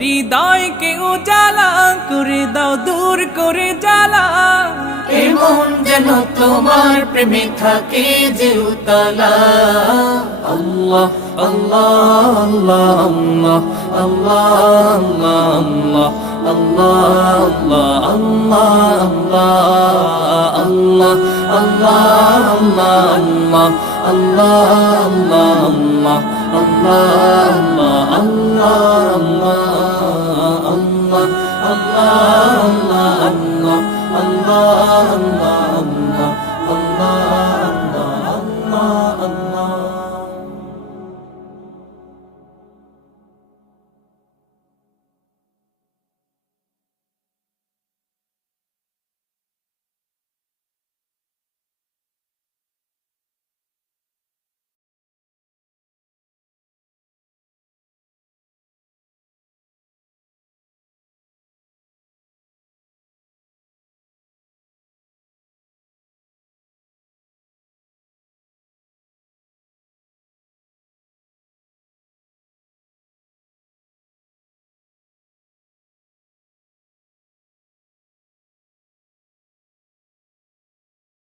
হৃদয়কে উজালা করে দাও, দূর করে জ্বালা। এমন যেন তোমার প্রেমে থাকে যে উতলা। আল্লাহ আল্লাহ আল্লাহ আল্লাহ আল্লাহ আল্লাহ আল্লাহ আল্লাহ আল্লাহ আল্লাহ আল্লাহ আল্লাহ আল্লাহ আল্লাহ আল্লাহ আল্লাহ আল্লাহ আল্লাহ আল্লাহ